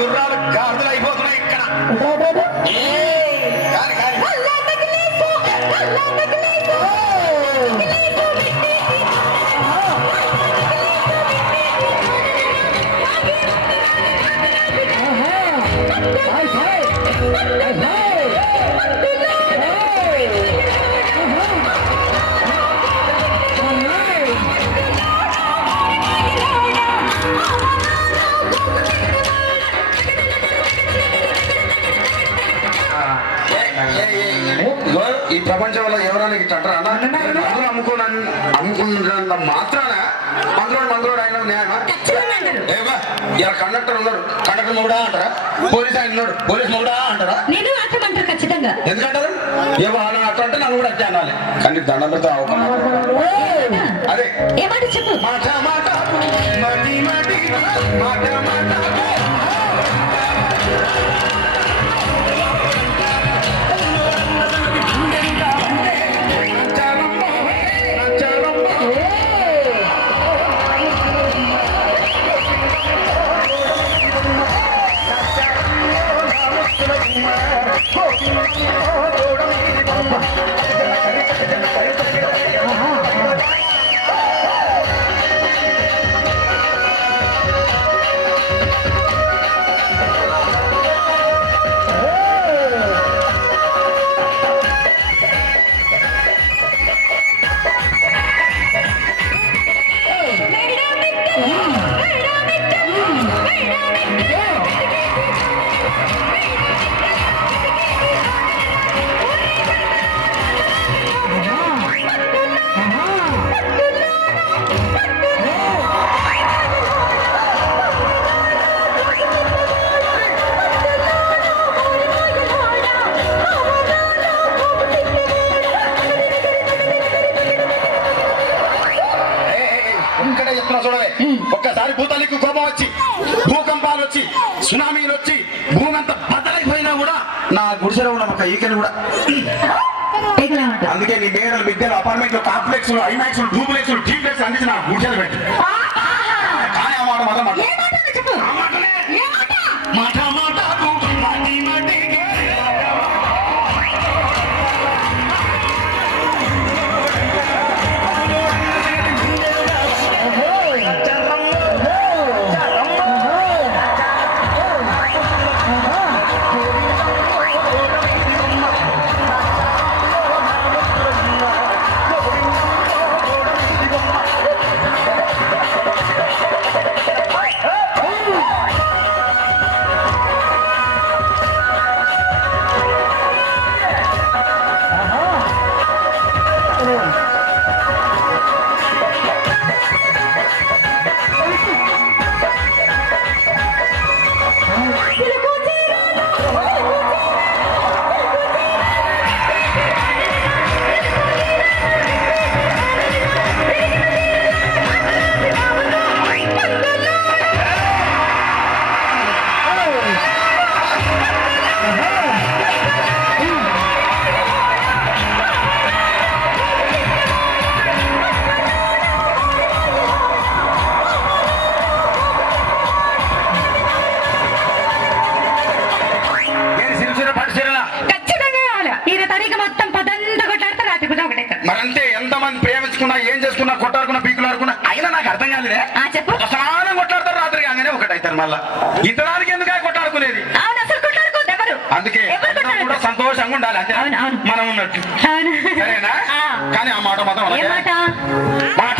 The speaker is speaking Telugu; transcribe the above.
గుర్రాలు గాడిదలు అయిపోతున్నాయి ఇక్కడ. ఈ ప్రపంచంలో ఎవరైనా ఇట్లా అంటారా? అమ్ముకున్నంత మాత్రాన మందులోడు ఆయన న్యాయమా? ఇలా కండక్టర్ ఉన్నాడు, కండక్టర్ మొగుడా అంటారా? పోలీస్ ఆయన ఉన్నాడు, పోలీస్ మొగుడా అంటారా? ఖచ్చితంగా ఎందుకంటారు? ఏమో అలా అట్లా అంటే నన్ను కూడా అట్లా అనాలి. కానీ దండం పెడతా అదే ఏమాట చెప్పు. మాట మాట మాటి మాటి మాట మాట ఒక్కసారి భూతానికి కోపం వచ్చి భూకంపాలు వచ్చి సునామీలు వచ్చి భూమి అంతా బద్దలైపోయినా కూడా నా గుడిసెలో ఉన్న ఒక ఈకలు కూడా. అందుకే నీ మేడలు విద్యలు అపార్ట్మెంట్లు కాంప్లెక్స్ ఐమాక్స్ డూప్లెక్స్ టీప్లెక్స్ అందించి నా గుడిసెలు పెట్టి కానీ ఆ మాట మాత్రం మాట మాట మరంతే ఎంతమంది ప్రేమించుకున్నా ఏం చేసుకున్నా కొట్టాడుకున్నా పీకులాడుకున్నా అయినా నాకు అర్థం కాలేదే. సమానం కొట్లాడతారు రాత్రి కాగానే ఒకటైతారు. మళ్ళా ఇంతదానికి ఎందుకు కొట్టాడుకునేది? అందుకే కూడా సంతోషంగా ఉండాలి అంతే మనం ఉన్నట్టు. సరేనా? కానీ ఆ మాట మాత్రం మాట